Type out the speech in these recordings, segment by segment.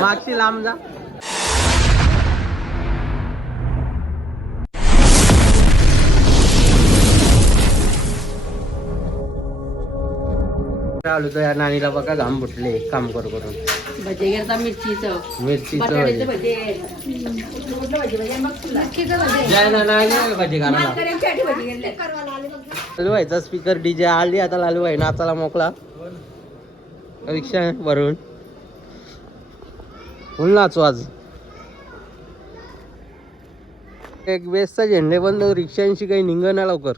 मागची लांब जा. आलो तर या नानीला बघा घाम फुटले काम करू करून. भजे घेता मिरचीचं मिरचीचं भजे जय ना नाही भजी घालायला. लालूभाईचा स्पीकर डीजे आली आता. लालूभाई नाचाला मोकळा रिक्षा भरून फुल नाचू आज. एक बेसचा झेंडे बंद रिक्षांशी काही निघणं लवकर.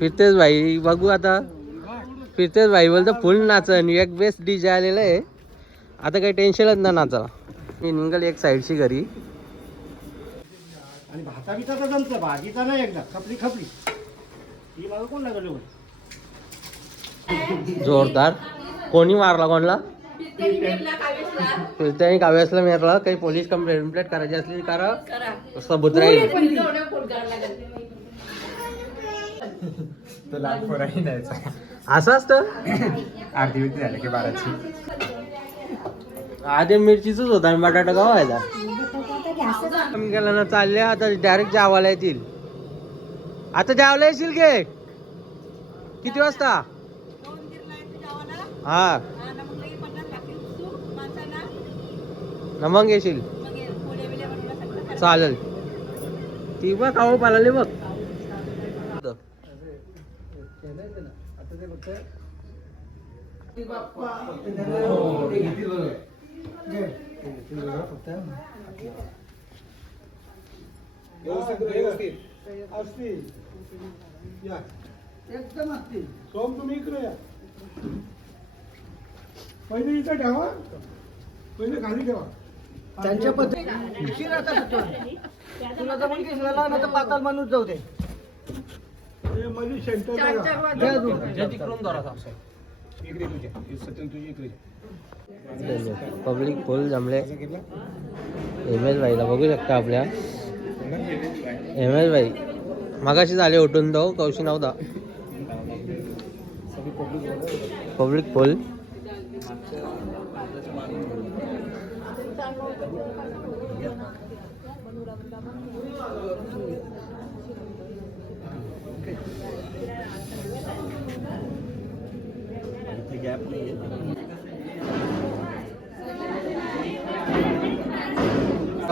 फिरतेच भाई बघू आता. फिरतेच भाई बोलतो फुल नाचन. एक बेस्ट डीजे आलेलं आहे आता. काही टेन्शनच ना नाचाला. मी निघाल एक साईडची घरी. आणि भाता बिताचा जमतं भाजीचा नाही. एकदा खपली खपली ही मला कोण लागलो. जोरदार. कोणी मारला कोणला. फिरत्याने काव्यासला मारला. काही पोलीस कंप्लेंट करायची असली करा. सबूत राहील. असं असतं. अर्धी विकती झाली की बाराची. आधी मिरचीच होता आणि बटाटा गावायचा. कमी केला ना चालले आता. डायरेक्ट जेवायला येतील. आता जेवायला येशील के किती वाजता. हा न मग येशील. चालेल. ती बघ खाऊ पालाले बघ. एकदम असतील. सोम तुम्ही इकडे या. पहिले इथं ठेवा. पहिले खाली ठेवा. त्यांच्या पद्धती तुला जमून घेतला ना तर पाताल माणूस जाऊ दे. मध्ये पब्लिक फुल जमले. एम एस भाईला बघू शकता आपल्या. एम एस भाई मगाशी झाले उठून तो कौशी नव्हता. पब्लिक फुल.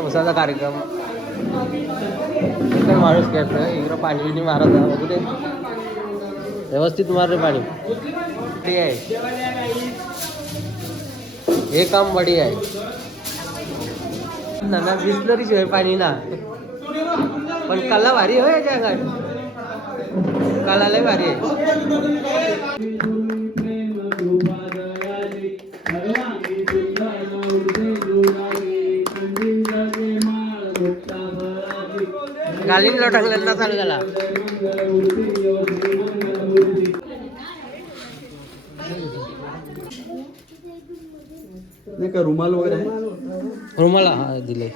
उसाचा कार्यक्रम माणूस खेळतो. इकडं पाणी बिणी मारत बघू दे. व्यवस्थित मार रे पाणी. आहे हे काम बडी आहे ना. बिसलरी शिवाय पाणी ना. पण कला भारी होय त्या काय. कला लय भारी आहे. गालीन लोटांगल्यांना चालू झाला. नाही का रुमाल वगैरे आहे. रुमाला हा दिले.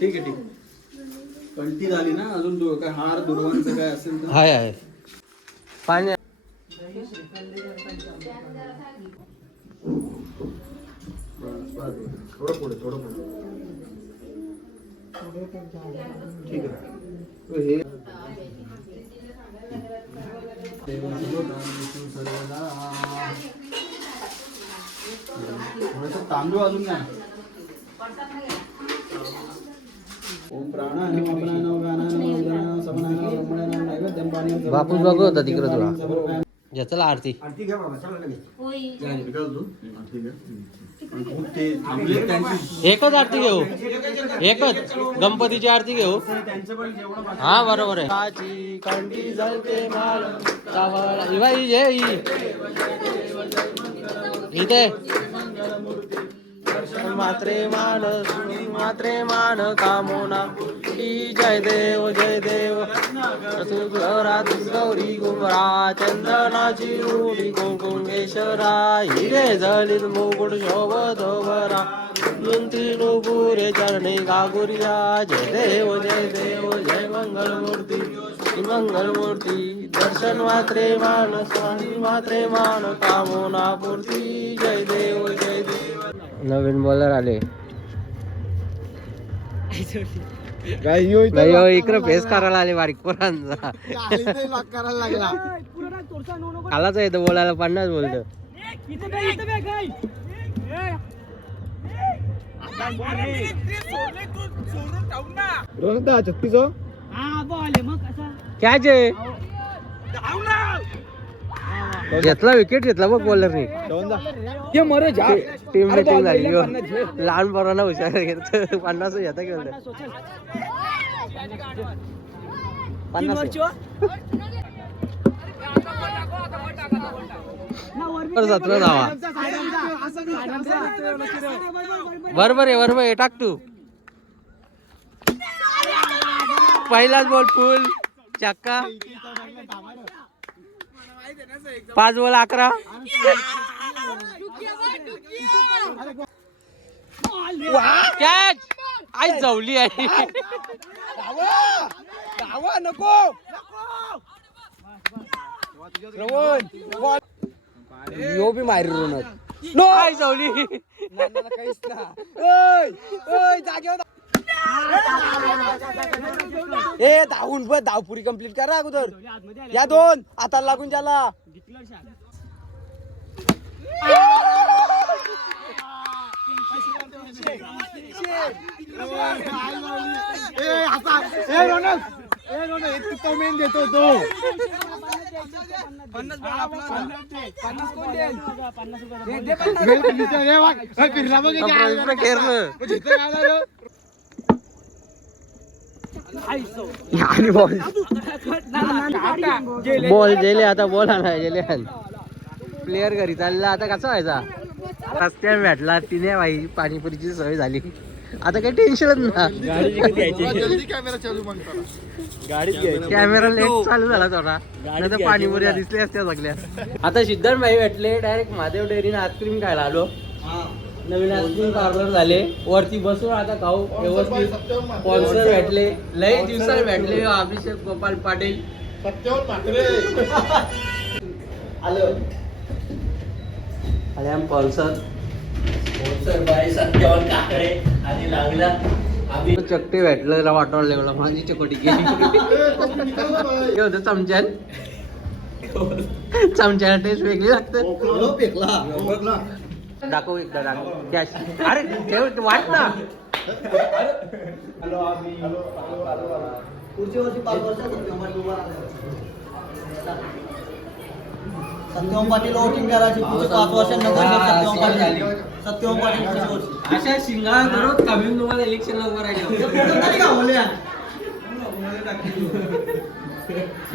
ठीक आहे ठीक. कंटी झाली ना अजून काय हार दुर्वांचं काय असेल तर. हाय आहे पाणी. थोडं पुढे थोडं पुढे. ठीक आहे. हे तांदूळ अजून नाही. ओम प्राणायाम प्राणायाम गानायाम समनायाम ब्रह्मणायाम नैवेद्यम पानीयम. बापूस बघू होता तिकडे तुला. चला आरती. आरती घ्या बाबा. चला एकच आरती घेऊ. एकच गणपतीची आरती घेऊ. हा बरोबर आहे. कंठी जळते माळ इथे मात्रे मान कामोना. जय देव गौरी गुमरा. चंदनाची रूढी कुंकुमेश्वरा. हिरे जलित मुकुट शोभत भरा. नुपुरे चरणे गागुरिया. जय देव जय मंगल मूर्ती. मंगलमूर्ती दर्शन मात्रे मानस मात्रे मान कामना पूर्ती जय देव जय देव. नवीन बॉलर आले. इकडे फेस करायला आले बारीक पोरांचा. आलाच येतं बोलायला 50 बोलत. काय जे घेतला विकेट घेतला बघ बॉलरनी. टीम मीटिंग झाली. लहान पोरांना हुशार घेत 50 घेता घेऊन 17 धावा. बरोबर आहे टाक तू. पहिलाच बॉल फुल चक्का. 5 बॉल 11. कॅच आई जवली आहे. नको यो बी मारी रोनक आई जवली. ए धावून धाव पुरी कंप्लीट करा अगोदर. या 2 आता लागून ज्याला मेन देतो तो 50 बॉल गेले. आता बॉल आणाय गेले. प्लेअर घरी चालला. आता कसा व्हायचा. रस्त्यावर भेटला तिने बाई पाणीपुरीची सवय झाली. आता काही टेन्शनच ना. कॅमेरा लेट चालू झाला थोडा. नाही तर पाणीपुऱ्या दिसल्या असत्या सगळ्या. आता सिद्धार्थ भाई भेटले. डायरेक्ट महादेव डेअरीने आईस्क्रीम खायला आलो. नवीन आईस्क्रीम पार्लर झाले. वरती बसून आता खाऊ व्यवस्थित. स्पॉन्सर भेटले. लय दिवसाला भेटले. अभिषेक गोपाल पाटील आलं. आले आम स्पॉन्सर बाई सत्यावन काकडे आणि लागला. आम्ही चकटे भेटलं वाटवलं लेवला माझी चकोटी गेली. हे होतं चमच्यान. चमच्याला टेस्ट वेगळी लागते. दाखव एकदा दाखव कॅश. अरे ठेव वाट ना. सत्यम पाटील वोटिंग करायची. 5 वर्षांनंतर सत्यम पाटील अशा शिंगा दररोज कमी तुम्हाला इलेक्शनला उभं राहिलं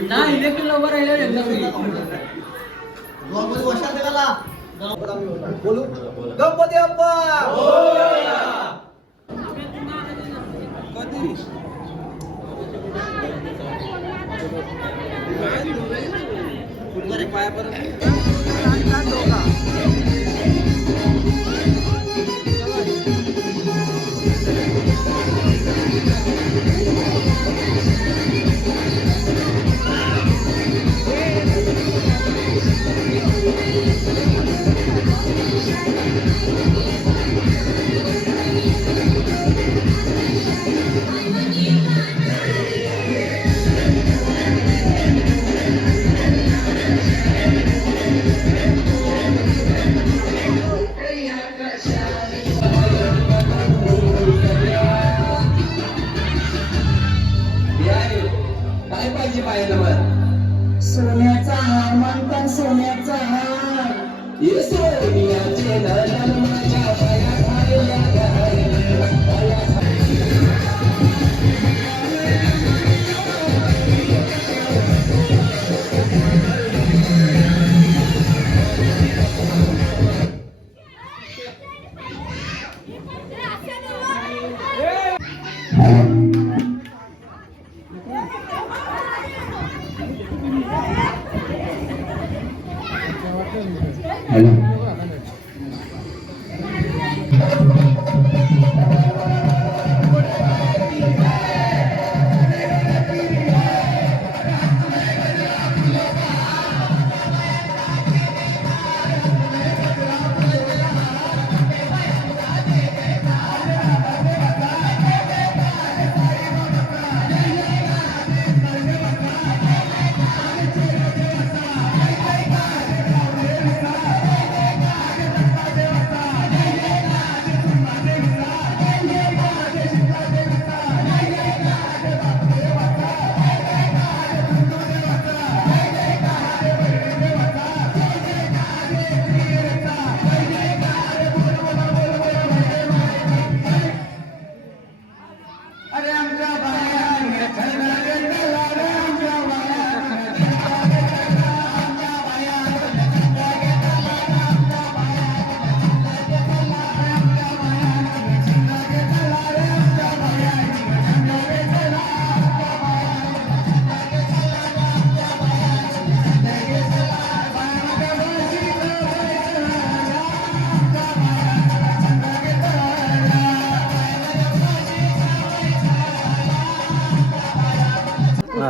ना. इलेक्शनला उभं राहिलं बोलू गणपती बाप्पा. सोन्याचा हार म्हणतात सोन्याचा हार. सोन्याचे नयन माझ्या पायात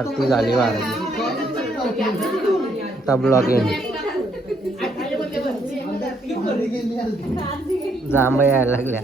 आरती झाली बाराची. आता ब्लॉगिंग जांभया यायला लागल्या.